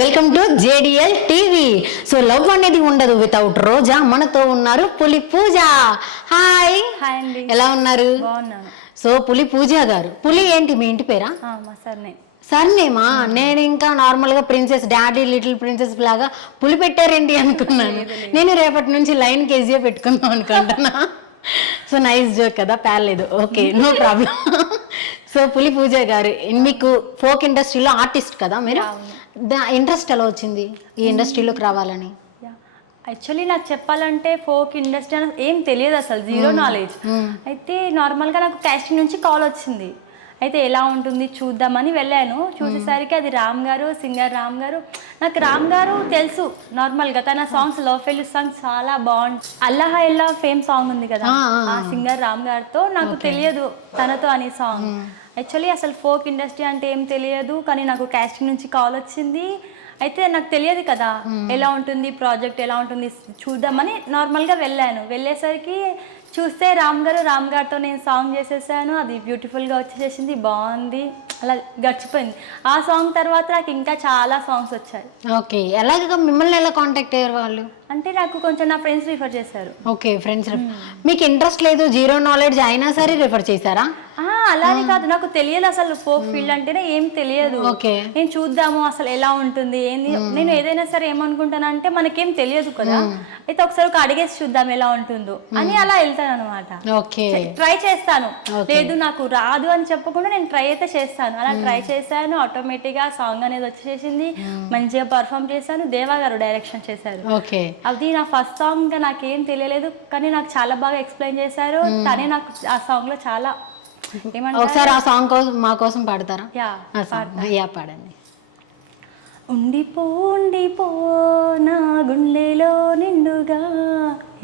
Welcome to JDL TV. So love అనేది ఉండదు without రోజా. మనతో ఉన్నారు పులి పూజ. హాయ్ హాయ్ అండి, ఎలా ఉన్నారు? బాగున్నాను. సో పులి పూజ గారు, పులి ఏంటి మీ ఇంటి పేరా? మా సర్నే. సర్నేమా? నేను ఇంకా నార్మల్ గా ప్రిన్సెస్, డాడీ లిటిల్ ప్రిన్సెస్ లాగా పులి పెట్టారేంటి అనుకున్నాను. నేను రేపటి నుంచి లైన్ కేజీఏ పెట్టుకుందాం అనుకుంటున్నా. సో నైస్ జోక్ కదా, పేర్లేదు. Okay, no problem. So Puli Pooja గారు, మీకు ఫోక్ ఇండస్ట్రీలో ఆర్టిస్ట్ కదా మీరు. ఇంట్రెస్ట్ ఎలా వచ్చింది ఈ ఇండస్ట్రీలోకి రావాలని? యాక్చువల్లీ నాకు చెప్పాలంటే ఫోక్ ఇండస్ట్రీ అని ఏం తెలియదు, అసలు జీరో నాలెడ్జ్. అయితే నార్మల్గా నాకు కాస్టింగ్ నుంచి కాల్ వచ్చింది. అయితే ఎలా ఉంటుంది చూద్దామని వెళ్ళాను. చూసేసరికి అది రామ్ గారు, సింగర్ రామ్ గారు. నాకు రామ్ గారు తెలుసు నార్మల్గా, తన సాంగ్స్ లవ్ ఫెయిల్యూర్ సాంగ్స్ చాలా బాగుంటుంది. అల్లాహ ఎల్లా ఫేమ్ సాంగ్ ఉంది కదా, ఆ సింగర్ రామ్ గారితో. నాకు తెలియదు తనతో అని సాంగ్. యాక్చువల్లీ అసలు ఫోక్ ఇండస్ట్రీ అంటే ఏం తెలియదు, కానీ నాకు కాస్టింగ్ నుంచి కాల్ వచ్చింది. అయితే నాకు తెలియదు కదా ఎలా ఉంటుంది ప్రాజెక్ట్, ఎలా ఉంటుంది చూద్దామని నార్మల్గా వెళ్ళాను. వెళ్ళేసరికి చూస్తే రామ్ గారితో నేను సాంగ్ చేసేసాను. అది బ్యూటిఫుల్గా వచ్చేసేసింది, బాగుంది, అలా గడిచిపోయింది. ఆ సాంగ్ తర్వాత నాకు ఇంకా చాలా సాంగ్స్ వచ్చాయి. ఓకే, ఎలాగ మిమ్మల్ని ఎలా కాంటాక్ట్ అయ్యారు వాళ్ళు? అంటే నాకు కొంచెం నా ఫ్రెండ్స్ రిఫర్ చేశారు. Okay, friends. మీకు ఇంట్రెస్ట్ లేదు, జీరో నాలెడ్జ్ అయినా సరే రిఫర్ చేశారా? అలానే కాదు, నాకు తెలియదు అసలు ఫోక్ ఫీల్డ్ అంటేనే ఏం తెలియదు. నేను చూద్దాము అసలు ఎలా ఉంటుంది ఏంది. నేను ఏదైనా సరే ఏమనుకుంటానంటే మనకేం తెలియదు కదా, అయితే ఒకసారి అడిగేసి చూద్దాం ఎలా ఉంటుందో అని అలా వెళ్తాను అనమాట. ట్రై చేస్తాను. లేదు నాకు రాదు అని చెప్పకుండా నేను ట్రై అయితే చేస్తాను. అలా ట్రై చేశాను, ఆటోమేటిక్ గా సాంగ్ అనేది వచ్చేసింది. మంచిగా పర్ఫామ్ చేశాను. దేవా గారు డైరెక్షన్ చేశారు. అది నా ఫస్ట్ సాంగ్. ఇంకా నాకేం తెలియలేదు, కానీ నాకు చాలా బాగా ఎక్స్ప్లెయిన్ చేశారు. తనే నాకు ఆ సాంగ్ లో చాలా ఒకసారి ఆ సాంగ్ మా కోసం పాడతారా? యా, పాడండి. ఉండిపో ఉండిపో నా గుండెలో నిండుగా,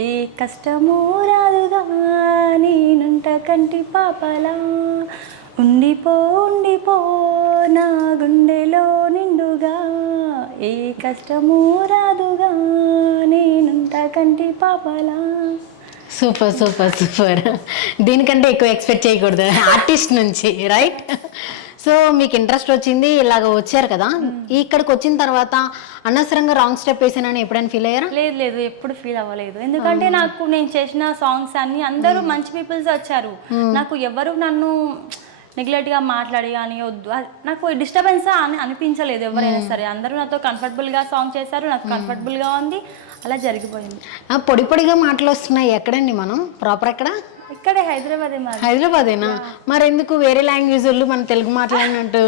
ఏ కష్టమూ రాదుగా నేనుంట కంటి పాపలా. ఉండిపో ఉండిపో నా గుండెలో నిండుగా, ఏ కష్టమూ రాదుగా నేనుంట కంటి పాపలా. Super super super. దీనికంటే ఎక్కువ ఎక్స్పెక్ట్ చేయకూడదు ఆర్టిస్ట్ నుంచి, రైట్? సో మీకు ఇంట్రెస్ట్ వచ్చింది, ఇలాగ వచ్చారు కదా. ఇక్కడికి వచ్చిన తర్వాత అనవసరంగా రాంగ్ స్టెప్ వేసానని ఎప్పుడైనా ఫీల్ అయ్యారా? లేదు, ఎప్పుడు ఫీల్ అవ్వలేదు. ఎందుకంటే నాకు నేను చేసిన సాంగ్స్ అన్ని అందరూ మంచి పీపుల్స్ వచ్చారు. నాకు ఎవరు నన్ను నెగ్లెక్ట్గా మాట్లాడి కానీ వద్దు, నాకు డిస్టర్బెన్స్ అని అనిపించలేదు ఎవరైనా సరే. అందరూ నాతో కంఫర్టబుల్గా సాంగ్ చేశారు, నాకు కంఫర్టబుల్గా ఉంది, అలా జరిగిపోయింది. పొడి పొడిగా మాటలు వస్తున్నాయి. ఎక్కడండి మనం ప్రాపర్? ఎక్కడ? ఇక్కడే హైదరాబాదే. హైదరాబాదేనా? మరి ఎందుకు వేరే లాంగ్వేజ్ వాళ్ళు మన తెలుగు మాట్లాడినట్టు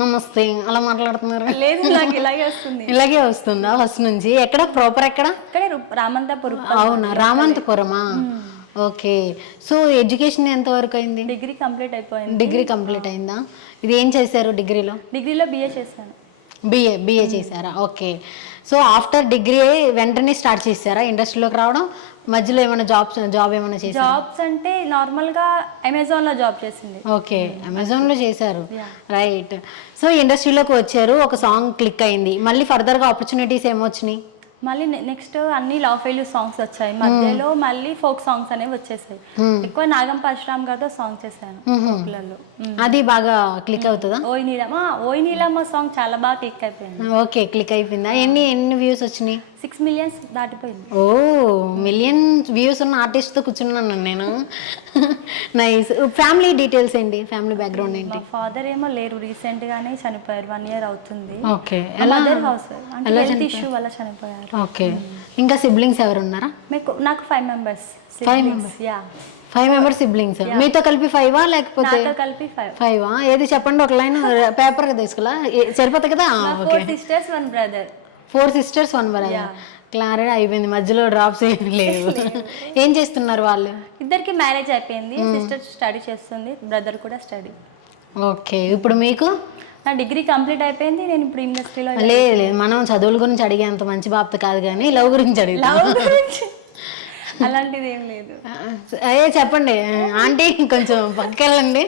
నమస్తే అలా మాట్లాడుతున్నారు? లేదు, నాకు ఇలాగే వస్తుంది. ఇలాగే వస్తుందా ఫస్ట్ నుంచి? ఎక్కడ ప్రాపర్? ఎక్కడ? ఇక్కడే రామంతపురం. అవునా, రామంతపురమా? ఓకే. సో ఎడ్యుకేషన్ ఎంత వరకు అయింది? డిగ్రీ కంప్లీట్ అయిపోయింది. డిగ్రీ కంప్లీట్ అయిందా? ఇది ఏం చేశారు డిగ్రీలో? డిగ్రీలో బిఏ చేశాను. బిఏ చేశారా? ఓకే. సో ఆఫ్టర్ డిగ్రీ వెంటనే స్టార్ట్ చేశారా ఇండస్ట్రీలోకి రావడం? మధ్యలో ఏమైనా జాబ్ ఏమైనా చేశారా? జాబ్స్ అంటే నార్మల్గా అమెజాన్లో జాబ్ చేసింది. ఓకే, అమెజాన్లో చేశారు, రైట్. సో ఇండస్ట్రీలోకి వచ్చారు, ఒక సాంగ్ క్లిక్ అయింది. మళ్ళీ ఫర్దర్గా ఆపర్చునిటీస్ ఏమొచ్చినాయి? మళ్ళీ నెక్స్ట్ అన్ని లవ్ ఫెయిల్యూర్ సాంగ్స్ వచ్చాయి. మధ్యలో మళ్ళీ ఫోక్ సాంగ్స్ అనేవి వచ్చేసాయి. ఎక్కువ నాగం పరశురామ్ గారితో సాంగ్ చేశాను. అది బాగా క్లిక్ అవుతుందా? ఓయ్ నీలమ్మ సాంగ్ చాలా బాగా క్లిక్ అయిపోయింది. ఓకే, క్లిక్ అయిపోయిందా? ఎన్ని వ్యూస్ వచ్చినాయి? 6 million దాటిపోయింది. ఓ, మిలియన్ వ్యూస్ ఉన్న ఆర్టిస్ట్తో కూర్చున్నాను నేను. నైస్. ఫ్యామిలీ డీటెయిల్స్ ఏంటి? ఫ్యామిలీ బ్యాక్గ్రౌండ్ ఏంటి? ఫాదర్ ఏమో లేరు, రీసెంట్ గానే చనిపోయారు. 1 year అవుతుంది. ఓకే. మదర్ హౌస్ అంటే హెల్త్ ఇష్యూ వల్ల చనిపోయారు. ఓకే. ఇంకా సిబ్లింగ్స్ ఎవరు ఉన్నారా? నాకు 5 members. 5 members? 5 members siblings. మీతో కలిపి 5 లేకపోతే? నాతో కలిపి 5. 5 ఏది చెప్పండి, ఒక లైన్ పేపర్ తీసుకులా సరిపోతుంది కదా. 4 sisters 1 brother. 4 sisters 1 brother. Clarity అయిపోయింది, మధ్యలో డ్రాప్స్ ఏం లేవు. ఏం చేస్తున్నారు వాళ్ళు? ఇద్దరికి మ్యారేజ్ అయిపోయింది. సిస్టర్ స్టడీ చేస్తుంది, బ్రదర్ కూడా స్టడీ. ఓకే. ఇప్పుడు మీకు? నా డిగ్రీ కంప్లీట్ అయిపోయింది. నేను ఇప్పుడు ఇండస్ట్రీలో. లేదు, మనం చదువుల గురించి అడిగేంత మంచి బాప్త కాదు, కానీ లవ్ గురించి అడిగి. అలాంటిది ఏం లేదు. చెప్పండి ఆంటీ, కొంచెం పక్కకెళ్ళండి.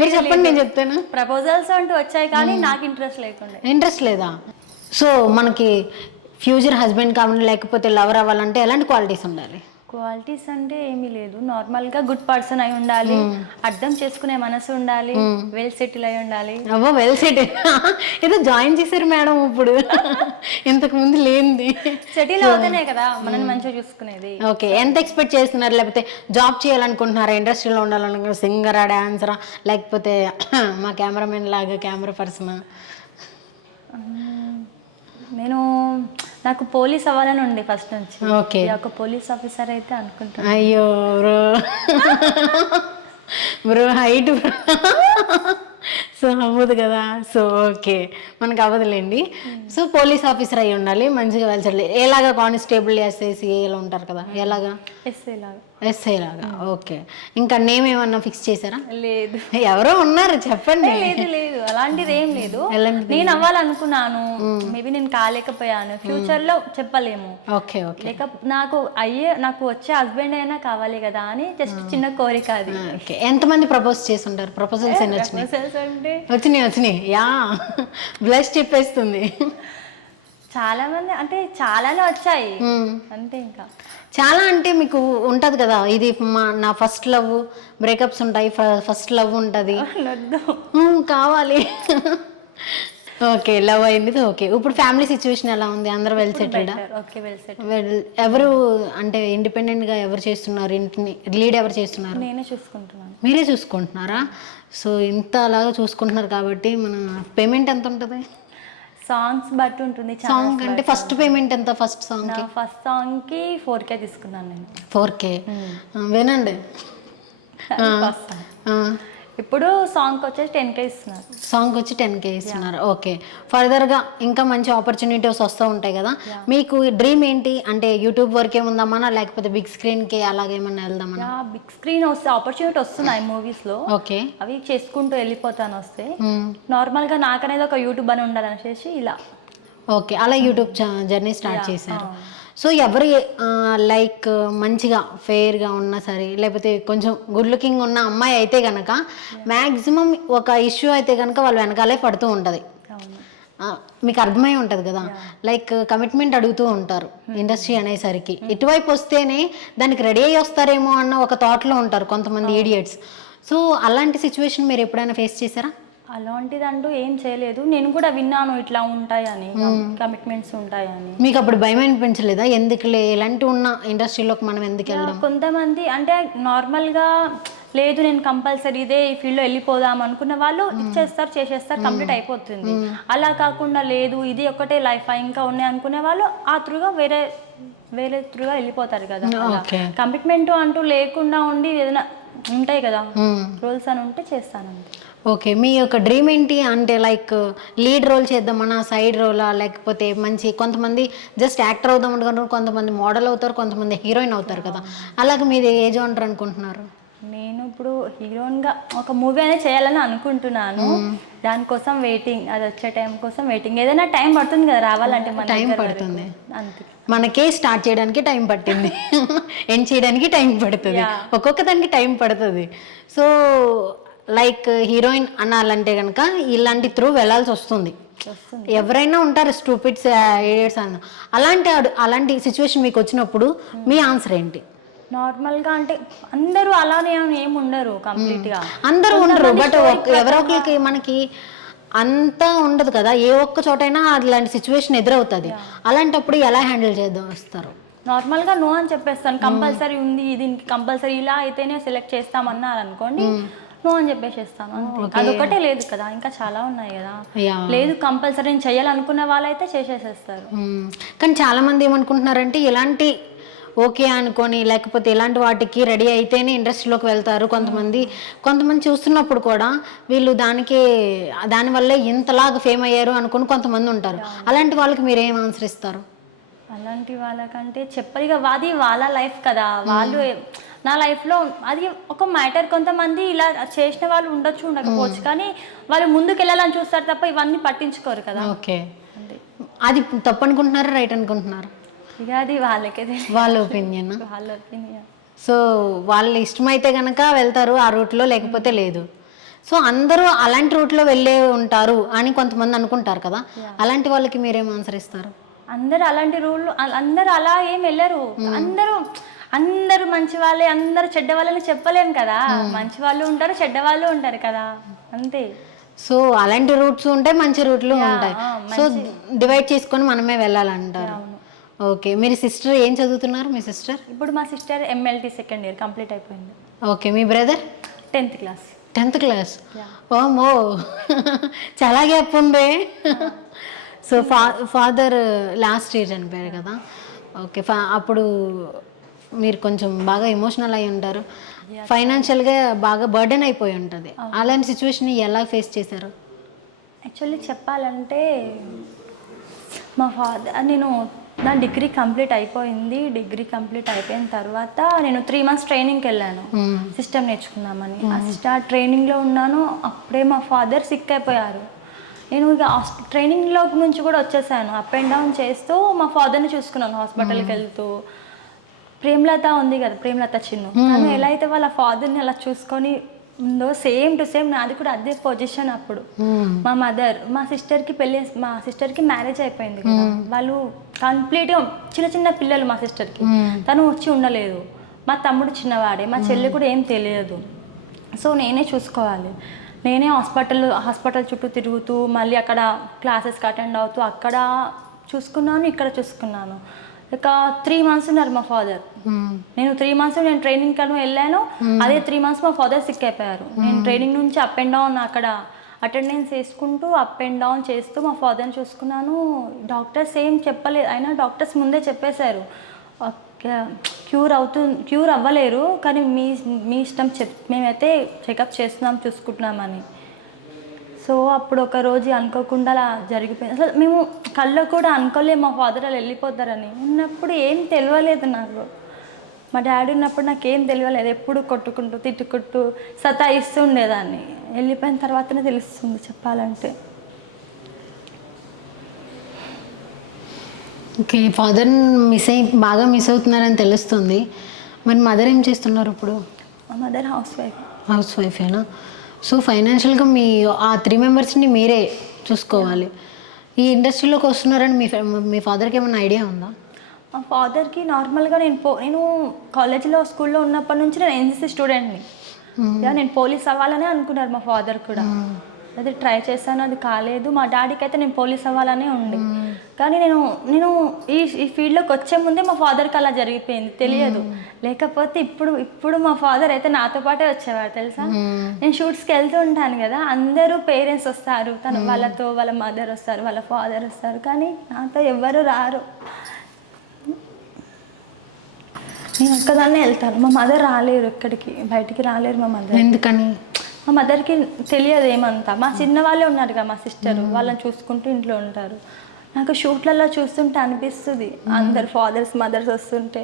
మీరు చెప్పండి, నేను చెప్తాను. ప్రపోజల్స్ అంటూ వచ్చాయి, కానీ నాకు ఇంట్రెస్ట్ లేకుండా. ఇంట్రెస్ట్ లేదా? సో మనకి ఫ్యూచర్ హస్బెండ్ కావాలి లేకపోతే లవర్ అవ్వాలంటే ఎలాంటి క్వాలిటీస్ ఉండాలి? క్వాలిటీస్ అంటే ఏమీ లేదు, నార్మల్గా గుడ్ పర్సన్ అయి ఉండాలి, అర్థం చేసుకునే మనసు ఉండాలి, వెల్ సెటిల్ అయి ఉండాలి. అవ్వ వెల్ సెట్ ఏదో జాయిన్ చేశారు మేడం ఇప్పుడు, ఇంతకు ముందు లేనిది. సెటిల్ అవుతేనే కదా మనల్ని మంచిగా చూసుకునేది. ఓకే, ఎంత ఎక్స్పెక్ట్ చేస్తున్నారు? లేకపోతే జాబ్ చేయాలనుకుంటున్నారా, ఇండస్ట్రీలో ఉండాలనుకుంటున్నారా, సింగరా, డాన్సరా, లేకపోతే మా కెమెరామెన్ లాగా కెమెరా పర్సనా? నేను నాకు పోలీస్ అవ్వాలని ఉండే ఫస్ట్ నుంచి. ఓకే, ఒక పోలీస్ ఆఫీసర్ అయితే అనుకుంటున్నాను. అయ్యో బ్రో, బ్రో హైట్ సో అవ్వదు కదా. సో ఓకే, మనకు అవ్వదులేండి. సో పోలీస్ ఆఫీసర్ అయి ఉండాలి, మంచిగా వెళ్తాడు. ఎలాగా కానిస్టేబుల్ ఎస్ఐసి ఇలా ఉంటారు కదా, ఎలాగా? ఎస్ఐ లాగా. ఎస్ఐ లాగా, ఓకే. ఇంకా నేమ్ ఏమన్నా ఫిక్స్ చేశారా? లేదు. ఎవరో ఉన్నారు చెప్పండి. లేదు లేదు అలాంటిది ఏం లేదు. నేను అవ్వాలనుకున్నాను, మేబీ నేను కాలేకపోయాను, ఫ్యూచర్ లో చెప్పలేము. Okay okay. లేక నాకు వచ్చే హస్బెండ్ అయినా కావాలి కదా అని జస్ట్ చిన్న కోరిక అది. ఓకే, ఎంతమంది ప్రపోజ్ చేసి ఉంటారు? ప్రపోజల్స్ ఎన్ని వచ్చినాయి? అంటే వచ్చినాయి యా, బ్లస్ చెప్పేస్తుంది. చాలా మంది అంటే చాలానే వచ్చాయి అంతే. ఇంకా చాలా అంటే మీకు ఉంటుంది కదా, ఇది నా ఫస్ట్ లవ్, బ్రేకప్స్ ఉంటాయి, ఫస్ట్ లవ్ ఉంటుంది, కావాలి. ఓకే, లవ్ అయింది. ఓకే, ఇప్పుడు ఫ్యామిలీ సిచ్యువేషన్ ఎలా ఉంది? అందరూ వెల్ సెటిల్డా? ఎవరు అంటే ఇండిపెండెంట్గా ఎవరు చేస్తున్నారు? ఇంటిని లీడ్ ఎవరు చేస్తున్నారు? నేనే చూసుకుంటున్నాను. మీరే చూసుకుంటున్నారా? సో ఇంత అలాగా చూసుకుంటున్నారు కాబట్టి మన పేమెంట్ ఎంత ఉంటుంది? సాంగ్స్ బట్టి ఉంటుంది. సాంగ్ అంటే ఫస్ట్ పేమెంట్ ఎంత? ఫస్ట్ సాంగ్ కి 4K తీసుకున్నాను నేను. 4K వినండి. ఇప్పుడు సాంగ్ వచ్చేసి 10K ఇస్తున్నారు. సాంగ్ వచ్చి 10K ఇస్తున్నారు. ఓకే, ఫర్దర్గా ఇంకా మంచి ఆపర్చునిటీస్ వస్తూ ఉంటాయి కదా. మీకు డ్రీమ్ ఏంటి? అంటే యూట్యూబ్ వరకే ఉందామన్నా, లేకపోతే బిగ్ స్క్రీన్కి అలాగేమన్నా వెళ్దామన్నా? బిగ్ స్క్రీన్ వస్తే ఆపర్చునిటీ వస్తున్నాయి మూవీస్లో. ఓకే, అవి చేసుకుంటూ వెళ్ళిపోతాను. వస్తే నార్మల్గా నాకనేది ఒక యూట్యూబ్ అని ఉండాలనేసి ఇలా. ఓకే, అలా యూట్యూబ్ జర్నీ స్టార్ట్ చేశారు. సో ఎవరు లైక్ మంచిగా ఫెయిర్గా ఉన్నా సరే, లేకపోతే కొంచెం గుడ్ లుకింగ్ ఉన్న అమ్మాయి అయితే కనుక మ్యాక్సిమం ఒక ఇష్యూ అయితే కనుక వాళ్ళు వెనకాలే పడుతూ ఉంటుంది. మీకు అర్థమై ఉంటుంది కదా, లైక్ కమిట్మెంట్ అడుగుతూ ఉంటారు ఇండస్ట్రీ అనేసరికి. ఇటువైపు వస్తేనే దానికి రెడీ అయ్యి వస్తారేమో అన్న ఒక థాట్లో ఉంటారు కొంతమంది ఈడియట్స్. సో అలాంటి సిచ్యువేషన్ మీరు ఎప్పుడైనా ఫేస్ చేశారా? అలాంటిదంటూ ఏం చేయలేదు. నేను కూడా విన్నాను ఇట్లా ఉంటాయని, కమిట్మెంట్స్ ఉంటాయని. మీకు అప్పుడు భయం అనిపించలేదా? ఎందుకులే ఇలాంటి ఉన్న ఇండస్ట్రీలోకి మనం ఎందుకు వెళ్దాం? కొంతమంది అంటే నార్మల్గా లేదు నేను కంపల్సరీ ఇదే ఈ ఫీల్డ్లో వెళ్ళిపోదాం అనుకున్న వాళ్ళు ఇచ్చేస్తారు, చేసేస్తారు, కంప్లీట్ అయిపోతుంది. అలా కాకుండా లేదు ఇది ఒకటే లైఫ్ ఇంకా ఉన్నాయి అనుకునే వాళ్ళు ఆ త్రూగా వేరే త్రూగా వెళ్ళిపోతారు కదా. కమిట్మెంట్ అంటూ లేకుండా ఉండి ఏదైనా ఉంటాయి కదా రోల్స్ అని ఉంటే చేస్తాను. ఓకే, మీ యొక్క డ్రీమ్ ఏంటి? అంటే లైక్ లీడ్ రోల్ చేద్దామన్నా, సైడ్ రోలా, లేకపోతే మంచి కొంతమంది జస్ట్ యాక్టర్ అవుదాం అనుకుంటారు, కొంతమంది మోడల్ అవుతారు, కొంతమంది హీరోయిన్ అవుతారు కదా. అలాగే మీరు ఏ జోనర్ అనుకుంటున్నారు? నేను ఇప్పుడు హీరోయిన్గా ఒక మూవీ అనేది చేయాలని అనుకుంటున్నాను. దానికోసం వెయిటింగ్, అది వచ్చే టైం కోసం వెయిటింగ్. ఏదైనా టైం పడుతుంది కదా రావాలంటే, టైం పడుతుంది. అంతే, మనకే స్టార్ట్ చేయడానికి టైం పట్టింది, ఎండ్ చేయడానికి టైం పడుతుంది, ఒక్కొక్క దానికి టైం పడుతుంది. సో లైక్ హీరోయిన్ అనాలంటే కనుక ఇలాంటి త్రూ వెళ్ళాల్సి వస్తుంది. ఎవరైనా ఉంటారు స్టూపిడ్స్, ఇడియట్స్ అన్న. అలాంటి సిచ్యువేషన్ మీకు వచ్చినప్పుడు మీ ఆన్సర్ ఏంటి? నార్మల్గా అంటే అందరూ అలానే ఏమి ఉండరు, కంప్లీట్గా అందరూ ఉండరు. బట్ ఎవరో ఒకరికి మనకి అంతా ఉండదు కదా, ఏ ఒక్క చోటైనా అలాంటి సిచ్యువేషన్ ఎదురవుతుంది. అలాంటప్పుడు ఎలా హ్యాండిల్ చేద్దాం వస్తారు? నార్మల్గా నో అని చెప్పేస్తాను. కంపల్సరీ ఉంది దీనికి, కంపల్సరీ ఇలా అయితేనే సెలెక్ట్ చేస్తామన్నారు అనుకోండి, నో అని చెప్పేసేస్తాను అంతే. అదొకటే లేదు కదా, ఇంకా చాలా ఉన్నాయి కదా. లేదు కంపల్సరీ నేను చేయాలనుకున్న వాళ్ళైతే చేసేసేస్తారు. కానీ చాలా మంది ఏమనుకుంటున్నారంటే ఇలాంటి ఓకే అనుకొని, లేకపోతే ఇలాంటి వాటికి రెడీ అయితేనే ఇండస్ట్రీలోకి వెళ్తారు. కొంతమంది చూస్తున్నప్పుడు కూడా వీళ్ళు దానివల్లే ఇంతలాగా ఫేమ్ అయ్యారు అనుకుని కొంతమంది ఉంటారు. అలాంటి వాళ్ళకి మీరు ఏం ఆన్సర్ ఇస్తారు? అలాంటి వాళ్ళకంటే చెప్పరిగా అది వాళ్ళ లైఫ్ కదా. వాళ్ళు నా లైఫ్లో అది ఒక మ్యాటర్. కొంతమంది ఇలా చేసిన వాళ్ళు ఉండొచ్చు, ఉండకపోవచ్చు, కానీ వాళ్ళు ముందుకు వెళ్ళాలని చూస్తారు తప్ప ఇవన్నీ పట్టించుకోరు కదా. ఓకే, అది తప్పు అనుకుంటున్నారా, రైట్ అనుకుంటున్నారు? ఇక అది వాళ్ళకే వాళ్ళ ఒపీనియన్. సో వాళ్ళు ఇష్టమైతే కనుక వెళ్తారు ఆ రూట్లో, లేకపోతే లేదు. సో అందరూ అలాంటి రూట్లో వెళ్ళే ఉంటారు అని కొంతమంది అనుకుంటారు కదా, అలాంటి వాళ్ళకి మీరేం ఆన్సర్ ఇస్తారు? అందరూ అలాంటి రూల్, అందరూ అలా ఏం వెళ్ళరు. అందరూ అందరూ మంచి వాళ్ళే అందరూ చెడ్డ వాళ్ళని చెప్పలేం కదా, మంచి వాళ్ళు ఉంటారు చెడ్డ వాళ్ళు ఉంటారు కదా, అంతే. సో అలాంటి రూట్స్ ఉంటాయి, మంచి రూట్లు ఉంటాయి. సో డివైడ్ చేసుకొని మనమే వెళ్ళాలంటారు. ఓకే, మీరు సిస్టర్ ఏం చదువుతున్నారు? మీ సిస్టర్ ఇప్పుడు మా sister MLT second year complete అయిపోయింది. ఓకే, మీ brother 10th class. 10th class. ఓమో చాలా గ్యాప్ ఉంది. సో ఫాదర్ లాస్ట్ ఇయర్ చనిపోయారు కదా. ఓకే, అప్పుడు మీరు కొంచెం బాగా ఎమోషనల్ అయి ఉంటారు, ఫైనాన్షియల్గా బాగా బర్డెన్ అయిపోయి ఉంటుంది. అలాంటి సిచ్యువేషన్ ఎలా ఫేస్ చేశారు? యాక్చువల్లీ చెప్పాలంటే మా ఫాదర్, నేను నా డిగ్రీ కంప్లీట్ అయిపోయింది. డిగ్రీ కంప్లీట్ అయిపోయిన తర్వాత నేను 3 months ట్రైనింగ్కి వెళ్ళాను సిస్టమ్ నేర్చుకుందామని. ఆ ట్రైనింగ్లో ఉన్నాను, అప్పుడే మా ఫాదర్ సిక్ అయిపోయారు. నేను ఇక ట్రైనింగ్లో నుంచి కూడా వచ్చేసాను, అప్ అండ్ డౌన్ చేస్తూ మా ఫాదర్ని చూసుకున్నాను హాస్పిటల్కి వెళ్తూ. ప్రేమలత ఉంది కదా, ప్రేమలత చిన్ను, తను ఎలా అయితే వాళ్ళ ఫాదర్ని అలా చూసుకొని ఉందో సేమ్ టు సేమ్ నాది కూడా అదే పొజిషన్. అప్పుడు మా మదర్, మా సిస్టర్కి మ్యారేజ్ అయిపోయింది కదా, వాళ్ళు కంప్లీట్గా చిన్న చిన్న పిల్లలు మా సిస్టర్కి. తను వచ్చి ఉండలేదు, మా తమ్ముడు చిన్నవాడే, మా చెల్లి కూడా ఏం తెలియదు. సో నేనే చూసుకోవాలి, నేనే హాస్పిటల్ చుట్టూ తిరుగుతూ మళ్ళీ అక్కడ క్లాసెస్కి అటెండ్ అవుతూ అక్కడ చూసుకున్నాను, ఇక్కడ చూసుకున్నాను. ఇక 3 months ఉన్నారు మా ఫాదర్. నేను 3 months నేను ట్రైనింగ్ కను వెళ్ళాను, అదే 3 months మా ఫాదర్ సిక్ అయిపోయారు. నేను ట్రైనింగ్ నుంచి అప్ అండ్ డౌన్ అక్కడ అటెండెన్స్ వేసుకుంటూ అప్ అండ్ డౌన్ చేస్తూ మా ఫాదర్ని చూసుకున్నాను. డాక్టర్స్ ఏం చెప్పలేదు, అయినా డాక్టర్స్ ముందే చెప్పేశారు క్యూర్ అవ్వలేరు, కానీ మీ ఇష్టం, మేమైతే చెకప్ చేస్తున్నాం చూసుకుంటున్నామని. సో అప్పుడు ఒక రోజు అనుకోకుండా అలా జరిగిపోయింది. అసలు మేము కళ్ళలో కూడా అనుకోలేము మా ఫాదర్ అలా వెళ్ళిపోతారని. ఉన్నప్పుడు ఏం తెలియలేదు నాకు, మా డాడీ ఉన్నప్పుడు నాకేం తెలియలేదు, ఎప్పుడు కొట్టుకుంటూ తిట్టుకుంటూ సతాయిస్తూ ఉండేదాన్ని. వెళ్ళిపోయిన తర్వాతనే తెలుస్తుంది చెప్పాలంటే. ఓకే, ఫాదర్ బాగా మిస్ అవుతున్నారని తెలుస్తుంది. మరి మదర్ ఏం చేస్తున్నారు ఇప్పుడు? మా మదర్ హౌస్ వైఫేనా? సో ఫైనాన్షియల్గా ఆ 3 మెంబర్స్ని మీరే చూసుకోవాలి. ఈ ఇండస్ట్రీలోకి వస్తున్నారని మీ ఫాదర్కి ఏమైనా ఐడియా ఉందా? మా ఫాదర్కి నార్మల్గా నేను కాలేజీలో స్కూల్లో ఉన్నప్పటి నుంచి నేను NCC స్టూడెంట్ని. నేను పోలీస్ అవ్వాలనే అనుకున్నారు మా ఫాదర్ కూడా. అది ట్రై చేశాను, అది కాలేదు. మా డాడీకి అయితే నేను పోలీస్ అవ్వాలనే ఉండే, కానీ నేను ఈ ఫీల్డ్లోకి వచ్చే ముందే మా ఫాదర్కి అలా జరిగిపోయింది, తెలియదు. లేకపోతే ఇప్పుడు మా ఫాదర్ అయితే నాతో పాటే వచ్చేవారు తెలుసా. నేను షూట్స్కి వెళ్తూ ఉంటాను కదా, అందరూ పేరెంట్స్ వస్తారు, వాళ్ళ మదర్ వస్తారు, వాళ్ళ ఫాదర్ వస్తారు, కానీ నాతో ఎవ్వరు రారు. నేను ఒక్కదాన్నే వెళ్తాను, మా మదర్ రాలేరు, ఎక్కడికి బయటికి రాలేరు మా మదర్. ఎందుకని? మా మదర్కి తెలియదు ఏమంతా. మా చిన్న వాళ్ళే ఉన్నారు కదా మా సిస్టర్, వాళ్ళని చూసుకుంటూ ఇంట్లో ఉంటారు. నాకు షూట్లలో చూస్తుంటే అనిపిస్తుంది అందరు ఫాదర్స్ మదర్స్ వస్తుంటే,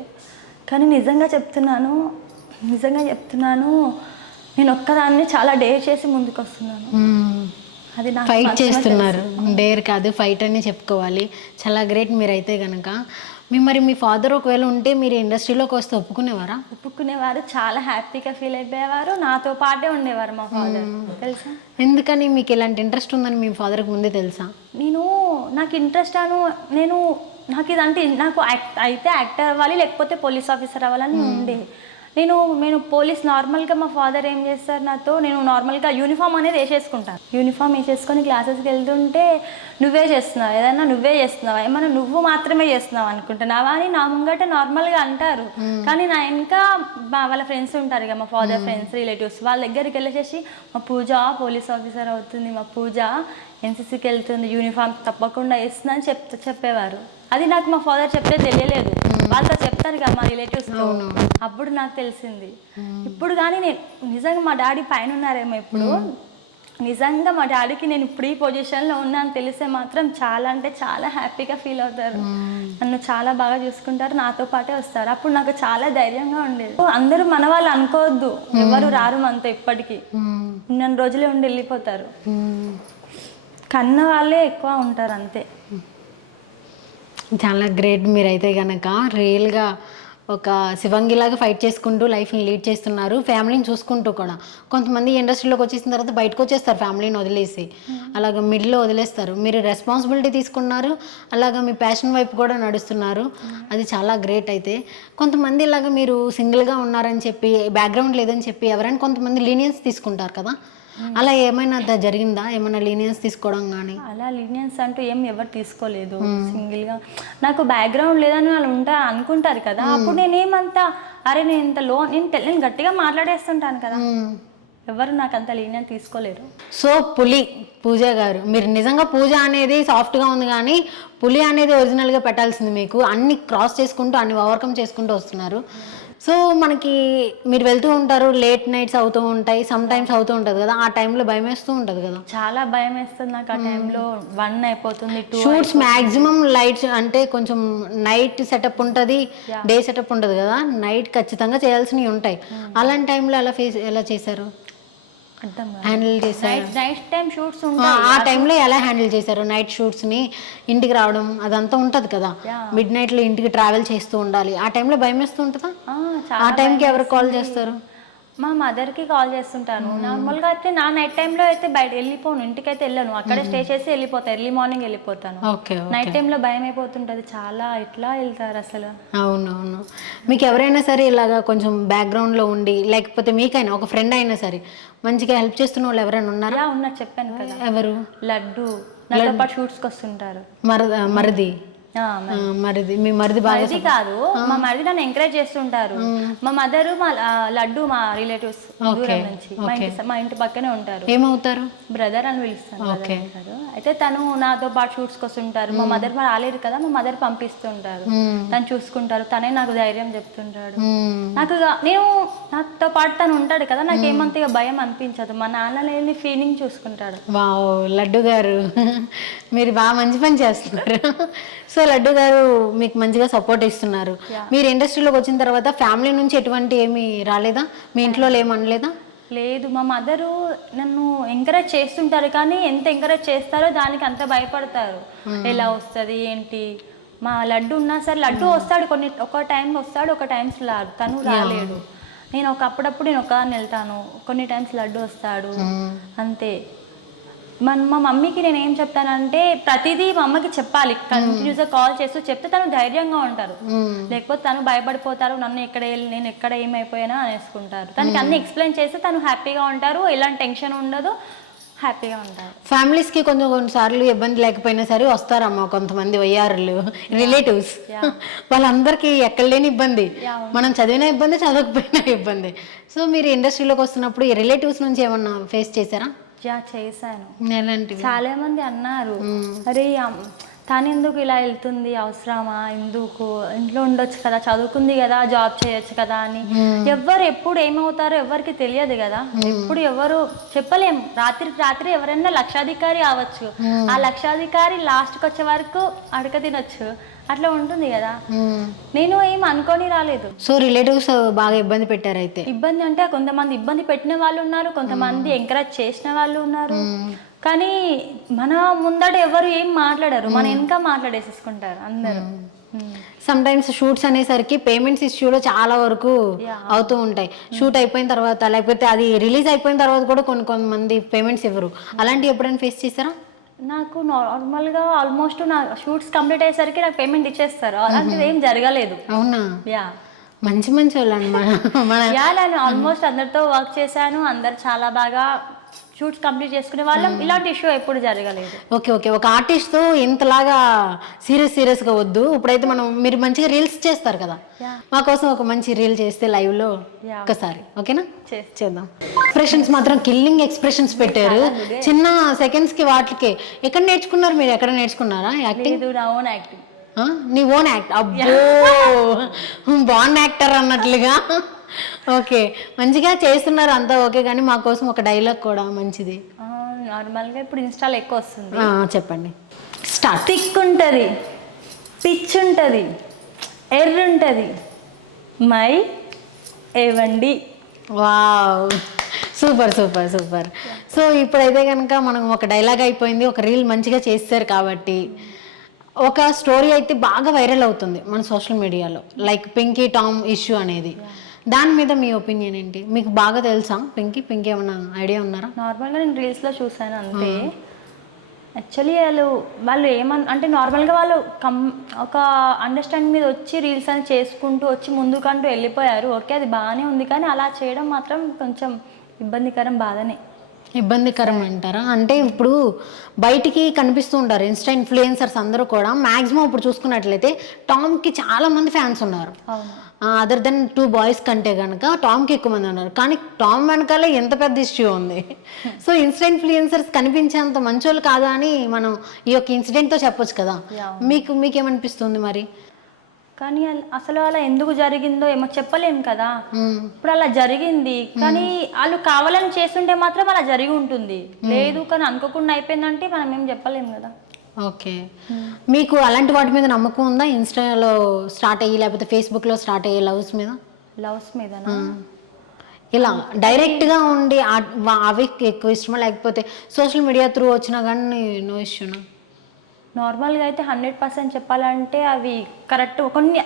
కానీ నిజంగా చెప్తున్నాను నేను ఒక్కదాన్ని చాలా డేర్ చేసి ముందుకు వస్తున్నాను. అది నాకు ఫైట్ చేస్తున్నారు, డేర్ కాదు ఫైట్ అని చెప్పుకోవాలి. చాలా గ్రేట్ మీరైతే కనుక. మరి మీ ఫాదర్ ఒకవేళ ఉంటే మీరు ఇండస్ట్రీలోకి వస్తే ఒప్పుకునేవారా? ఒప్పుకునేవారు, చాలా హ్యాపీగా ఫీల్ అయిపోయేవారు, నాతో పాటే ఉండేవారు మా ఫాదర్ తెలుసా. ఎందుకని మీకు ఇలాంటి ఇంట్రెస్ట్ ఉందని మీ ఫాదర్కి ముందే తెలుసా? నాకు ఇంట్రెస్ట్ నాకు ఇదంటే నాకు అయితే యాక్టర్ అవ్వాలి, లేకపోతే పోలీస్ ఆఫీసర్ అవ్వాలని ఉండే. నేను పోలీస్ నార్మల్గా మా ఫాదర్ ఏం చేస్తారు నాతో, నేను నార్మల్గా యూనిఫామ్ అనేది వేసేసుకుంటాను. యూనిఫామ్ వేసేసుకొని క్లాసెస్కి వెళ్తుంటే నువ్వే చేస్తున్నావు, ఏదన్నా నువ్వే చేస్తున్నావా, ఏమన్నా నువ్వు మాత్రమే చేస్తున్నావు అనుకుంటున్నావా అని నా ముంగట నార్మల్గా అంటారు. కానీ నా ఇంకా వాళ్ళ ఫ్రెండ్స్ ఉంటారు కదా, మా ఫాదర్ ఫ్రెండ్స్ రిలేటివ్స్, వాళ్ళ దగ్గరికి వెళ్ళేసేసి మా పూజ పోలీస్ ఆఫీసర్ అవుతుంది, మా పూజ NCCకి వెళ్తుంది, యూనిఫామ్ తప్పకుండా వేస్తుంది అని చెప్పేవారు. అది నాకు మా ఫాదర్ చెప్తే తెలియలేదు, వాళ్ళతో చెప్తారు కదా మా రిలేటివ్స్లో, అప్పుడు నాకు తెలిసింది. ఇప్పుడు కానీ నేను నిజంగా మా డాడీ పైన ఉన్నారేమో ఇప్పుడు, నిజంగా మా డాడీకి నేను ఇప్పుడు ఈ పొజిషన్లో ఉన్నాను తెలిస్తే మాత్రం చాలా అంటే చాలా హ్యాపీగా ఫీల్ అవుతారు. నన్ను చాలా బాగా చూసుకుంటారు, నాతో పాటే వస్తారు. అప్పుడు నాకు చాలా ధైర్యంగా ఉండేది. అందరూ మన వాళ్ళు అనుకోవద్దు, ఎవరు రారు మనతో ఇప్పటికీ, ఉన్న రోజులే ఉండి వెళ్ళిపోతారు, కన్న వాళ్ళే ఎక్కువ ఉంటారు అంతే. చాలా గ్రేట్ మీరైతే కనుక. రియల్గా ఒక శివంగిలాగా ఫైట్ చేసుకుంటూ లైఫ్ని లీడ్ చేస్తున్నారు, ఫ్యామిలీని చూసుకుంటూ కూడా. కొంతమంది ఇండస్ట్రీలోకి వచ్చేసిన తర్వాత బయటకు వచ్చేస్తారు ఫ్యామిలీని వదిలేసి, అలాగ మిడిల్లో వదిలేస్తారు. మీరు రెస్పాన్సిబిలిటీ తీసుకున్నారు, అలాగ మీ ప్యాషన్ వైపు కూడా నడుస్తున్నారు, అది చాలా గ్రేట్. అయితే కొంతమంది ఇలాగ మీరు సింగిల్గా ఉన్నారని చెప్పి, బ్యాక్గ్రౌండ్ లేదని చెప్పి ఎవరైనా కొంతమంది లీనియన్స్ తీసుకుంటారు కదా, అలా ఏమైనా జరిగిందా? ఏమైనా లీనియన్స్ తీసుకోవడం కానీ? అలా లీనియన్స్ అంటూ ఏం ఎవరు తీసుకోలేదు. సింగిల్గా నాకు బ్యాక్గ్రౌండ్ లేదని వాళ్ళు అనుకుంటారు కదా, అప్పుడు నేనేమంతా అరే నేను ఇంత నేను గట్టిగా మాట్లాడేస్తుంటాను కదా, ఎవరు నాకు అంత లీనియన్ తీసుకోలేరు. సో పులి పూజ గారు, మీరు నిజంగా పూజ అనేది సాఫ్ట్గా ఉంది కానీ పులి అనేది ఒరిజినల్గా పెట్టాల్సింది. మీకు అన్ని క్రాస్ చేసుకుంటూ అన్ని ఓవర్కమ్ చేసుకుంటూ వస్తున్నారు. సో మనకి మీరు వెళ్తూ ఉంటారు, లేట్ నైట్స్ అవుతూ ఉంటాయి, సమ్ టైమ్స్ అవుతూ ఉంటుంది కదా, ఆ టైంలో భయం వేస్తూ ఉంటుంది కదా? చాలా భయం వేస్తుంది నాకు. ఆ టైంలో 1 అయిపోతుంది, 2 షూట్స్ మ్యాక్సిమం లైట్స్ అంటే కొంచెం నైట్ సెటప్ ఉంటుంది, డే సెటప్ ఉంటుంది కదా, నైట్ ఖచ్చితంగా చేయాల్సినవి ఉంటాయి. అలాంటి టైంలో ఎలా చేశారు, అర్థం హ్యాండిల్ చేశారు? నైట్ టైం షూట్స్ ఆ టైంలో ఎలా హ్యాండిల్ చేశారు నైట్ షూట్స్ని? ఇంటికి రావడం అదంతా ఉంటుంది కదా, మిడ్ నైట్లో ఇంటికి ట్రావెల్ చేస్తూ ఉండాలి, ఆ టైంలో భయం వేస్తూ ఉంటుందా? ఆ టైంకి ఎవరు కాల్ చేస్తారు? మా మదర్కి కాల్ చేస్తుంటాను. నార్మల్గా అయితే నా నైట్ టైంలో అయితే బయట వెళ్ళిపోను, ఇంటికైతే వెళ్ళను, అక్కడే స్టే చేసి వెళ్ళిపోతాను, ఎర్లీ మార్నింగ్ వెళ్ళిపోతాను. నైట్ టైంలో భయం అయిపోతుంటుంది చాలా, ఎట్లా వెళ్తారు అసలు. అవునవును. మీకు ఎవరైనా సరే ఇలాగా కొంచెం బ్యాక్గ్రౌండ్లో ఉండి, లేకపోతే మీకైనా ఒక ఫ్రెండ్ అయినా సరే మంచిగా హెల్ప్ చేస్తున్న వాళ్ళు ఎవరైనా ఉన్నారా? ఉన్నారు, చెప్పాను కదా. ఎవరు? లడ్డు నాతో పాటు షూట్స్కి వస్తుంటారు. మరిది మరిది మీ మరిది బాగా మరిది కాదు, మా మరిది నన్ను ఎంకరేజ్ చేస్తుంటారు. మా మదర్ మా లడ్డు మా రిలేటివ్స్ దూరం నుంచి మా ఇంటి పక్కనే ఉంటారు. ఏమవుతారు? బ్రదర్ అని పిలుస్తాను. అయితే తను నాతో పాటు షూట్స్కి వస్తుంటారు. మా మదర్ రాలేదు కదా, మా మదర్ పంపిస్తుంటారు, తను చూసుకుంటారు, తనే నాకు ధైర్యం చెప్తుంటాడు. నాకు నేను నాతో పాటు తను ఉంటాడు కదా, నాకు ఏమంత భయం అనిపించదు, మా నాన్న లేని ఫీలింగ్ చూసుకుంటాడు. వావ్ లడ్డు గారు, మీరు బాగా మంచి పని చేస్తున్నారు. సో లడ్డు గారు మీకు మంచిగా సపోర్ట్ ఇస్తున్నారు. మీరు ఇండస్ట్రీలోకి వచ్చిన తర్వాత ఫ్యామిలీ నుంచి ఎటువంటి ఏమీ రాలేదా? మీ ఇంట్లో ఏమనలేదా? లేదు, మా మదరు నన్ను ఎంకరేజ్ చేస్తుంటారు, కానీ ఎంత ఎంకరేజ్ చేస్తారో దానికి అంత భయపడతారు. ఎలా వస్తుంది ఏంటి. మా లడ్డు ఉన్నా సరే, లడ్డు వస్తాడు ఒక టైంలో వస్తాడు, ఒక టైమ్స్ రాడు, తను రాలేడు. నేను అప్పుడప్పుడు నేను ఒకదాన్ని వెళ్తాను, కొన్ని టైమ్స్ లడ్డు వస్తాడు, అంతే. మా మమ్మీకి నేను ఏం చెప్తానంటే ప్రతిదీ మా అమ్మకి చెప్పాలి, కంటిన్యూస్గా కాల్ చేస్తూ చెప్తే తను ధైర్యంగా ఉంటారు. లేకపోతే తను భయపడిపోతారు, నేను ఎక్కడ ఏమైపోయానా అనేసుకుంటారు. తనకి అన్ని ఎక్స్ప్లెయిన్ చేస్తే తను హ్యాపీగా ఉంటారు, ఎలాంటి టెన్షన్ ఉండదు, హ్యాపీగా ఉంటారు. ఫ్యామిలీస్కి కొన్నిసార్లు ఇబ్బంది లేకపోయినా సరే వస్తారమ్మా కొంతమంది వయ్యారులు రిలేటివ్స్, వాళ్ళందరికీ ఎక్కడ లేని ఇబ్బంది, మనం చదివిన ఇబ్బంది, చదవకపోయినా ఇబ్బంది. సో మీరు ఇండస్ట్రీలోకి వస్తున్నప్పుడు ఈ రిలేటివ్స్ నుంచి ఏమన్నా ఫేస్ చేశారా? చేశాను. చాలా మంది అన్నారు, అరే తను ఎందుకు ఇలా వెళ్తుంది, అవసరమా, ఎందుకు ఇంట్లో ఉండొచ్చు కదా, చదువుకుంది కదా, జాబ్ చేయొచ్చు కదా అని. ఎవరు ఎప్పుడు ఏమవుతారో ఎవరికి తెలియదు కదా, ఎప్పుడు ఎవరు చెప్పలేం. రాత్రి ఎవరైనా లక్షాధికారి అవ్వచ్చు, ఆ లక్షాధికారి లాస్ట్కి వచ్చే వరకు అడక తినొచ్చు, అట్లా ఉంటుంది కదా. నేను ఏం అనుకొని రాలేదు. సో రిలేటివ్స్ బాగా ఇబ్బంది పెట్టారు. అయితే ఇబ్బంది అంటే కొంతమంది ఇబ్బంది పెట్టిన వాళ్ళు ఉన్నారు, కొంతమంది ఎంకరేజ్ చేసిన వాళ్ళు ఉన్నారు, కానీ మన ముందట ఎవరు ఏం మాట్లాడారు, మన వెనక మాట్లాడేసేసుకుంటారు అందరూ. సమ్ టైమ్స్ షూట్స్ అనేసరికి పేమెంట్స్ ఇష్యూలో చాలా వరకు అవుతూ ఉంటాయి. షూట్ అయిపోయిన తర్వాత లేకపోతే అది రిలీజ్ అయిపోయిన తర్వాత కూడా కొంతమంది పేమెంట్స్ ఇవ్వరు. అలాంటివి ఎప్పుడైనా ఫేస్ చేస్తారా? నాకు నార్మల్గా ఆల్మోస్ట్ నా షూట్స్ కంప్లీట్ అయ్యేసరికి నాకు పేమెంట్ ఇచ్చేస్తారు, అలాంటిది ఏం జరగలేదు. అవునా? మంచి వాళ్ళు అన్నమాట. నేను ఆల్మోస్ట్ అందరితో వర్క్ చేశాను, అందరు చాలా బాగా షూట్స్ కంప్లీట్ చేసుకునే వాళ్ళం, ఇలాంటి ఇష్యూ ఎప్పుడు జరగలేదు. ఓకే ఒక ఆర్టిస్ట్తో ఇంతలాగా సీరియస్గా వద్దు. ఇప్పుడైతే మీరు మంచిగా రీల్స్ చేస్తారు కదా, మా కోసం ఒక మంచి రీల్ చేస్తే లైవ్లో ఒకసారి ఓకేనా చేద్దాం. ఎక్స్ప్రెషన్స్ మాత్రం కిల్లింగ్ ఎక్స్ప్రెషన్స్ పెట్టారు, చిన్న సెకండ్స్కి వాటికి. ఎక్కడ నేర్చుకున్నారు మీరు? ఎక్కడ నేర్చుకున్నారా యాక్టింగ్? నీ ఓన్ యాక్ట్? అబ్బో బాన్ యాక్టర్ అన్నట్లుగా. ఓకే మంచిగా చేస్తున్నారు అంతా ఓకే, కానీ మా కోసం ఒక డైలాగ్ కూడా మంచిది. నార్మల్గా ఇప్పుడు ఇన్స్టాలో ఎక్కువ వస్తుంది, చెప్పండి. స్టార్ట్. టిక్ ఉంటుంది, పిచ్ ఉంటుంది, ఎర్ర ఉంటుంది, మై ఏవండి. Wow super. సో ఇప్పుడైతే కనుక మనం ఒక డైలాగ్ అయిపోయింది, ఒక రీల్ మంచిగా చేస్తారు కాబట్టి ఒక స్టోరీ అయితే బాగా వైరల్ అవుతుంది మన సోషల్ మీడియాలో, లైక్ పింకీ టామ్ ఇష్యూ అనేది. దాని మీద మీ ఒపీనియన్ ఏంటి? మీకు బాగా తెలుసా పింకీ ఏమైనా ఐడియా ఉన్నారా? నార్మల్గా నేను రీల్స్లో చూసాను అంతే. యాక్చువల్లీ వాళ్ళు అంటే నార్మల్గా వాళ్ళు ఒక అండర్స్టాండింగ్ మీద వచ్చి రీల్స్ అని చేసుకుంటూ వచ్చి ముందుకంటూ వెళ్ళిపోయారు. ఓకే, అది బాగానే ఉంది, కానీ అలా చేయడం మాత్రం కొంచెం ఇబ్బందికరం, బాధనే. ఇబ్బందికరం అంటారా? అంటే ఇప్పుడు బయటికి కనిపిస్తూ ఉంటారు ఇన్స్టా ఇన్ఫ్లుయెన్సర్స్ అందరూ కూడా. మ్యాక్సిమం ఇప్పుడు చూసుకున్నట్లయితే టామ్కి చాలా మంది ఫ్యాన్స్ ఉన్నారు. అదర్ దెన్ 2 బాయ్స్ కంటే కనుక టామ్కి ఎక్కువ మంది ఉన్నారు. కానీ టామ్ వెనకాలే ఎంత పెద్ద ఇష్యూ ఉంది. సో ఇన్స్టా ఇన్ఫ్లుయెన్సర్స్ కనిపించేంత మంచోళ్ళు కాదా అని మనం ఈ యొక్క ఇన్సిడెంట్తో చెప్పొచ్చు కదా. మీకేమనిపిస్తుంది మరి? కానీ అసలు అలా ఎందుకు జరిగిందో ఏమో చెప్పలేం కదా. ఇప్పుడు అలా జరిగింది, కానీ వాళ్ళు కావాలని చేస్తుంటే మాత్రం అలా జరిగి ఉంటుంది. లేదు కానీ అనుకోకుండా అయిపోయిందంటే మనం ఏం చెప్పలేం కదా. ఓకే, మీకు అలాంటి వాటి మీద నమ్మకం ఉందా? ఇన్స్టాలో స్టార్ట్ అయ్యి లేకపోతే ఫేస్బుక్లో స్టార్ట్ అయ్యే లవ్స్ మీద ఇలా డైరెక్ట్గా ఉండి అవి ఎక్కువ ఇష్టమా, లేకపోతే సోషల్ మీడియా త్రూ వచ్చినా కానీ నో ఇష్యూనా? నార్మల్గా అయితే 100% చెప్పాలంటే అవి కరెక్ట్. కొన్ని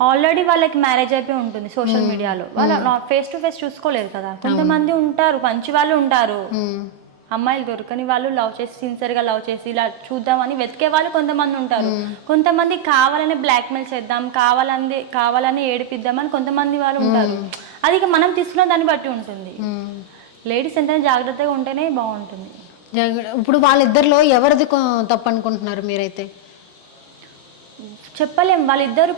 ఆల్రెడీ వాళ్ళకి మ్యారేజ్ అయిపోయి ఉంటుంది సోషల్ మీడియాలో, వాళ్ళు ఫేస్ టు ఫేస్ చూసుకోలేదు కదా. కొంతమంది ఉంటారు, మంచి వాళ్ళు ఉంటారు, అమ్మాయిలు దొరకని వాళ్ళు లవ్ చేసి సిన్సియర్గా లవ్ చేసి ఇలా చూద్దామని వెతికే వాళ్ళు కొంతమంది ఉంటారు. కొంతమంది కావాలని బ్లాక్మెయిల్ చేద్దాం, కావాలని ఏడిపిద్దామని కొంతమంది వాళ్ళు ఉంటారు. అది ఇక మనం తీసుకున్న దాన్ని బట్టి ఉంటుంది. లేడీస్ ఎంత జాగ్రత్తగా ఉంటేనే బాగుంటుంది. ఇప్పుడు వాళ్ళిద్దరిలో ఎవరిది తప్పు అనుకుంటున్నారు మీరైతే? చెప్పలేం. వాళ్ళిద్దరు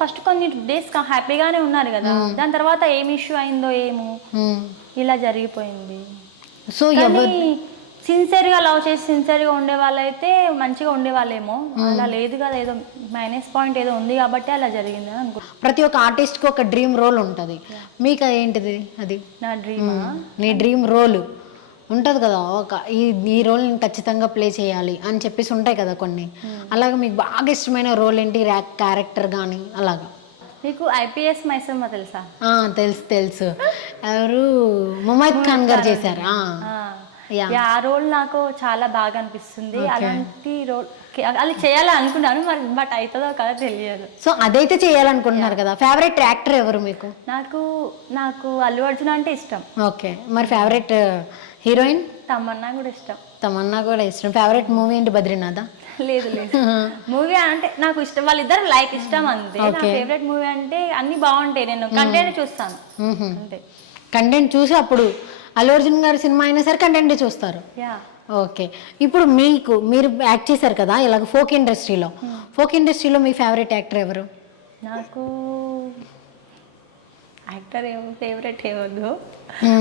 ఫస్ట్ కొన్ని డేస్ హ్యాపీగానే ఉన్నారు కదా, దాని తర్వాత ఏం ఇష్యూ అయిందో ఏమో ఇలా జరిగిపోయింది. సో సిన్సియర్గా లవ్ చేసి సిన్సియర్గా ఉండే వాళ్ళైతే మంచిగా ఉండేవాళ్ళేమో. అలా లేదు కదా, ఏదో మైనస్ పాయింట్ ఏదో ఉంది కాబట్టి అలా జరిగింది అని అనుకో. ప్రతి ఒక్క ఆర్టిస్ట్కి ఒక డ్రీమ్ రోల్ ఉంటుంది. మీకు ఏంటిది అది? నా డ్రీమా? నీ డ్రీమ్ రోల్ ఉంటుంది కదా, ఒక ఈ రోల్ నేను ఖచ్చితంగా ప్లే చేయాలి అని చెప్పేసి ఉంటాయి కదా కొన్ని. అలాగే మీకు బాగా ఇష్టమైన రోల్ ఏంటి, క్యారెక్టర్ కానీ అలాగా? మీకు ఐపీఎస్ మైసమ్మ తెలుసా? తెలుసు. ఎవరు? ముమైత్ ఖాన్ గారు చేశారు. ఆ రోల్ నాకు చాలా బాగా అనిపిస్తుంది. అలాంటి రోల్ అది చేయాలని అనుకున్నాను, మరి బట్ అవుతుందో కదా తెలియదు. సో అదైతే చేయాలనుకుంటున్నారు కదా. ఫేవరెట్ యాక్టర్ ఎవరు మీకు? నాకు అల్లు అర్జున్ అంటే ఇష్టం. ఓకే, మరి ఫేవరెట్ హీరోయిన్? తమన్నా కూడా ఇష్టం. ఫేవరెట్ మూవీ ఏంటి? బద్రీనాథా? లేదు మూవీ అంటే నాకు ఇష్టం, వాళ్ళిద్దరు లైక్ ఇష్టం అంతే. నా ఫేవరెట్ మూవీ అంటే అన్ని బాగుంటాయి, నేను కంటెంట్ చూస్తాను అంతే. కంటెంట్ చూసి అప్పుడు అల్లు అర్జున్ గారి సినిమా అయినా సరే కంటెంట్ చూస్తారు. ఓకే, ఇప్పుడు మీరు యాక్ట్ చేశారు కదా ఇలాగ ఫోక్ ఇండస్ట్రీలో మీ ఫేవరెట్ యాక్టర్ ఎవరు? నాకు యాక్టర్ ఫేవరెట్ ఏమొద్దు,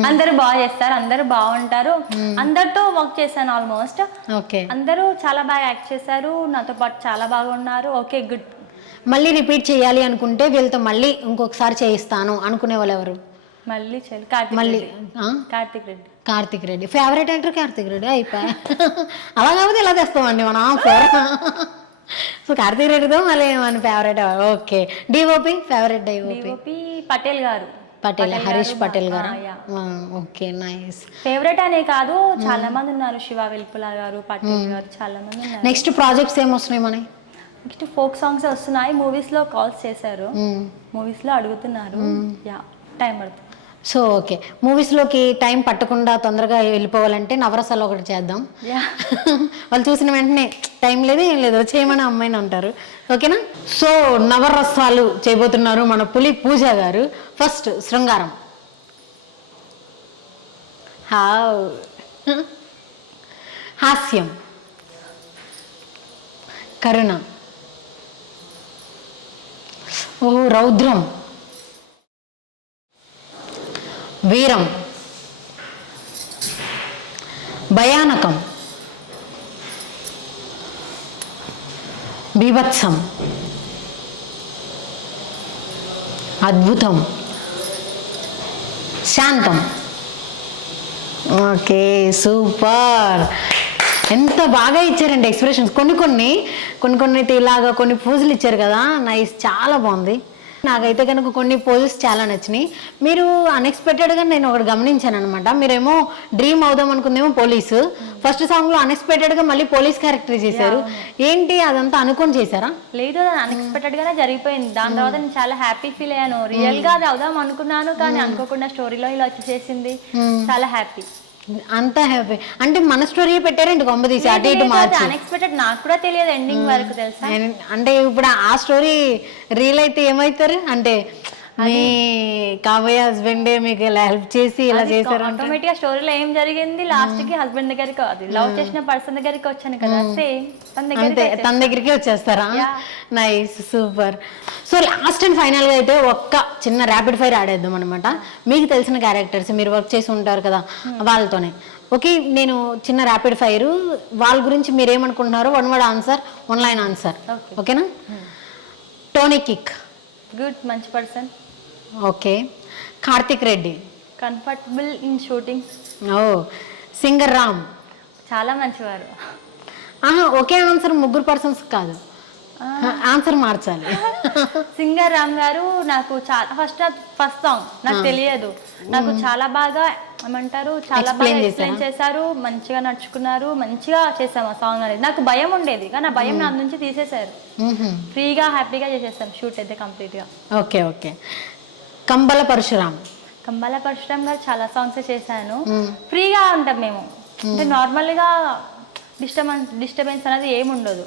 అందరూ బాగా చేస్తారు, అందరూ బాగుంటారు, అందరితో వర్క్ చేశాను ఆల్మోస్ట్. ఓకే, అందరూ చాలా బాగా యాక్ట్ చేశారు, నాతో పాటు చాలా బాగా ఉన్నారు. Okay, good. మళ్ళీ రిపీట్ చేయాలి అనుకుంటే వీళ్ళతో మళ్ళీ ఇంకొకసారి చేయిస్తాను అనుకునే వాళ్ళు ఎవరు? మళ్ళీ కార్తిక్ రెడ్డి. ఫేవరెట్ యాక్టర్ కార్తిక్ రెడ్డి అయిపోయా. అలా కాకపోతే ఎలా తెస్తామండి మనం సో కార్తిక్ రెడ్డితో మళ్ళీ మన favourite. Okay, favourite DOP Patel Harish Patel గారు. Okay, nice. ఫేవరెట్ అనే కాదు, చాలా మంది ఉన్నారు, శివ వెల్పుల గారు, పటేల్ గారు, చాలా మంది ఉన్నారు. నెక్స్ట్ ప్రాజెక్ట్స్ ఏమొస్తున్నాయి మనకి? నెక్స్ట్ ఫోక్ సాంగ్స్ వస్తున్నాయి. మూవీస్లో కాల్స్ చేశారు, మూవీస్లో అడుగుతున్నారు. టైం పడుతుంది. సో ఓకే, మూవీస్లోకి టైం పట్టకుండా తొందరగా వెళ్ళిపోవాలంటే నవరసాలు ఒకటి చేద్దాం. వాళ్ళు చూసిన వెంటనే టైం లేదు ఏం లేదు చేయమని అమ్మాయిని అంటారు. ఓకేనా? సో నవరసాలు చేయబోతున్నారు మన పులి పూజ గారు. ఫస్ట్ శృంగారం. హాస్యం, కరుణ, రౌద్రం, వీరం, భయానకం, బీభత్సం, అద్భుతం, శాంతం. Okay, super. ఎంత బాగా ఇచ్చారండి ఎక్స్ప్రెషన్స్. కొన్ని అయితే ఇలాగా కొన్ని పూజలు ఇచ్చారు కదా, నైస్, చాలా బాగుంది. నాకైతే కనుక కొన్ని పోజెస్ చాలా నచ్చినాయి. మీరు అన్ఎక్స్పెక్టెడ్గా నేను ఒకటి గమనించాను అనమాట. మీరేమో డ్రీమ్ అవుదాం అనుకుందేమో పోలీసు, ఫస్ట్ సాంగ్లో అన్ఎక్స్పెక్టెడ్గా మళ్ళీ పోలీస్ క్యారెక్టర్ చేశారు. ఏంటి అదంతా అనుకొని చేశారా? లేదు, అది అన్ఎక్స్పెక్టెడ్ గానే జరిగిపోయింది. దాని తర్వాత నేను చాలా హ్యాపీ ఫీల్ అయ్యాను. రియల్ గా అది అవుదాం అనుకున్నాను, కానీ అనుకోకుండా స్టోరీలో ఇలా వచ్చేసింది. చాలా హ్యాపీ. అంత హ్యాపీ అంటే మన స్టోరీ పెట్టారండి, గొంప తీసి అటు ఇటు మార్చి. అన్ఎక్స్పెక్టెడ్, నాకు కూడా తెలియదు ఎండింగ్ వరకు, తెలుసా. అంటే ఇప్పుడు ఆ స్టోరీ రియల్ అయితే ఏమవుతారు అంటే మీ కాబోయే హస్బెండే మీకు ఇలా హెల్ప్ చేసి ఇలా చేశారు. ఆటోమేటిక్ గా స్టోరీలో ఏం జరిగింది, లాస్ట్ కి హస్బెండ్ దగ్గరికి, అది లవ్ చేసిన పర్సన్ దగ్గరికి వచ్చాను కదా, సేమ్ అంతే తన దగ్గరికి వచ్చేస్తారా? Nice, super. So last and final గా అయితే ఒక్క చిన్న ర్యాపిడ్ ఫైర్ ఆడేద్దాం అనమాట. మీకు తెలిసిన క్యారెక్టర్స్, మీరు వర్క్ చేసి ఉంటారు కదా వాళ్ళతోనే. ఓకే, నేను చిన్న ర్యాపిడ్ ఫైర్, వాళ్ళ గురించి మీరు ఏమనుకుంటున్నారో one word answer, one line answer. ఓకేనా? Tony Kick. గుడ్, మంచి person. Okay. Karthik Reddy. Comfortable in shooting. ఓ. సింగర్ రామ్. చాలా మంచివారు. ఒకే ఆన్సర్, ముగ్గురు పర్సన్స్ కాదు, ఆన్సర్ మార్చాలి. సింగర్ రామ్ గారు నాకు చాలా ఫస్ట్ సాంగ్ నాకు తెలియదు, నాకు చాలా బాగా ఏమంటారు, చాలా బాగా ఎక్స్ప్లెయిన్ చేశారు, మంచిగా నడుచుకున్నారు, మంచిగా చేసాం ఆ సాంగ్ అనేది. నాకు భయం ఉండేది కానీ ఆ భయం నా నుంచి తీసేశారు. ఫ్రీగా హ్యాపీగా చేసేసాం షూట్ అయితే కంప్లీట్ గా. Okay okay. కంబల పరశురామ్. కంబల పరశురామ్ గారు చాలా సాంగ్స్ చేశాను. ఫ్రీగా ఉంటాం మేము, అంటే నార్మల్ గా డిస్టర్బెన్స్ అనేది ఏముండదు.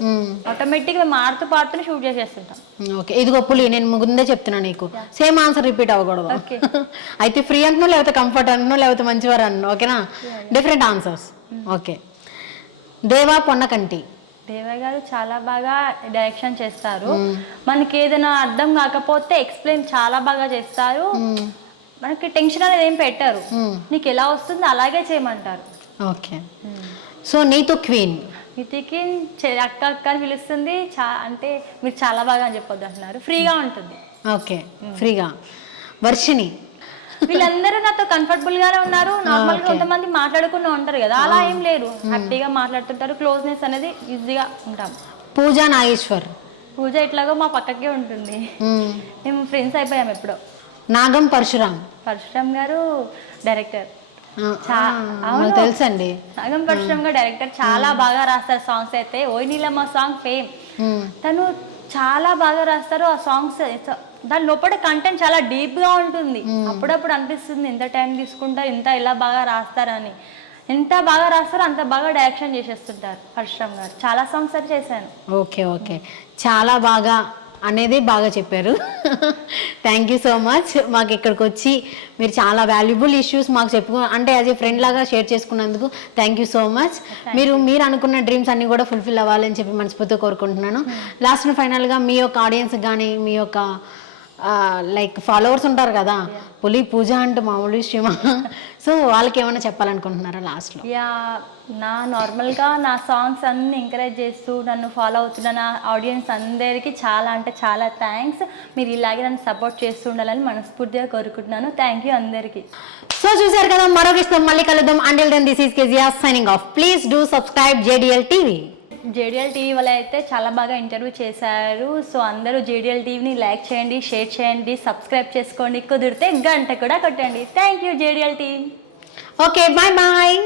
ఆటోమేటిక్ మేము ఆడుతూ పాడుతూనే షూట్ చేసేస్తుంటాం. ఓకే, ఇదిగో పులి, నేను ముందే చెప్తున్నా నీకు, సేమ్ ఆన్సర్ రిపీట్ అవ్వకూడదు. అయితే ఫ్రీ అంటున్నావు, లేకపోతే కంఫర్ట్ అంటున్నావు, లేకపోతే మంచివారు అన్నావు. ఓకేనా? Different answers. ఓకే. దేవా పొన్నకంటి. దేవా గారు చాలా బాగా డైరెక్షన్ చేస్తారు. మనకి ఏదైనా అర్థం కాకపోతే ఎక్స్ప్లెయిన్ చాలా బాగా చేస్తారు. మనకి టెన్షన్ అనేది ఏం పెట్టారు, నీకు ఎలా వస్తుందో అలాగే చేయమంటారు. ఓకే. సో నీతో క్వీన్. నితికి అక్క అక్క అని పిలుస్తుంది, అంటే మీరు చాలా బాగా అని చెప్పొద్దు అంటున్నారు. ఫ్రీగా ఉంటుంది. ఓకే, ఫ్రీగా. వర్షిని. వీళ్ళందరూ నాతో కంఫర్టబుల్ గానే ఉన్నారు. నార్మల్ గా కొంతమంది మాట్లాడుకుని ఉంటారు కదా, అలా ఏం లేరు, హ్యాపీగా మాట్లాడుతుంటారు. క్లోజ్నెస్ అనేది ఈజీగా ఉంటాం. పూజా నాగేశ్వర్. పూజ ఇట్లాగో మా పక్కకే ఉంటుంది, మేము ఫ్రెండ్స్ అయిపోయాం ఎప్పుడో. నాగం పరశురామ్. పరశురామ్ గారు డైరెక్టర్. తెలుసండి, నాగం పరశురామ్ గారు డైరెక్టర్, చాలా బాగా రాస్తారు సాంగ్స్ అయితే. ఓయ్ నీలమ్మ సాంగ్ ఫేమ్, తను చాలా బాగా రాస్తారు ఆ సాంగ్స్. దాని లోపల కంటెంట్ చాలా డీప్ గా ఉంటుంది. అప్పుడప్పుడు అనిపిస్తుంది ఎంత టైం తీసుకుంటారు, ఎంత ఇలా బాగా రాస్తారని. ఎంత బాగా రాస్తారో అంత బాగా డైరెక్షన్ చేసేస్తుంటారు పరశురామ్ గారు. చాలా సాంగ్స్ అయితే చేశాను. ఓకే ఓకే, చాలా బాగా అనేది బాగా చెప్పారు. Thank you so much. మాకు ఇక్కడికి వచ్చి మీరు చాలా వాల్యుబుల్ ఇష్యూస్ మాకు అంటే యాజ్ ఏ ఫ్రెండ్ లాగా షేర్ చేసుకున్నందుకు థ్యాంక్ యూ సో మచ్. మీరు అనుకున్న డ్రీమ్స్ అన్నీ కూడా ఫుల్ఫిల్ అవ్వాలని చెప్పి మనస్ఫూర్తిగా కోరుకుంటున్నాను. లాస్ట్ ఫైనల్గా మీ యొక్క ఆడియన్స్ కానీ, మీ యొక్క లైక్ ఫాలోవర్స్ ఉంటారు కదా, పులి పూజ అంటే మామూలు విషయమా, సో వాళ్ళకి ఏమైనా చెప్పాలనుకుంటున్నారా లాస్ట్లో? నార్మల్గా నా సాంగ్స్ అన్ని ఎంకరేజ్ చేస్తూ నన్ను ఫాలో అవుతున్న నా ఆడియన్స్ అందరికీ చాలా అంటే చాలా థ్యాంక్స్. మీరు ఇలాగే నన్ను సపోర్ట్ చేస్తూ ఉండాలని మనస్ఫూర్తిగా కోరుకుంటున్నాను. థ్యాంక్ యూ అందరికీ. సో చూసారు కదా, మరొక ఇష్టం మళ్ళీ కలుద్దాం. Until then this is Kezia signing off. Please do subscribe JDL TV. JDL TV వాళ్ళు అయితే చాలా బాగా ఇంటర్వ్యూ చేశారు. సో అందరూ JDL TVని లైక్ చేయండి, షేర్ చేయండి, సబ్స్క్రైబ్ చేసుకోండి, కుదిరితే గంట కూడా కొట్టండి. Thank you JDL TV. Okay, bye bye.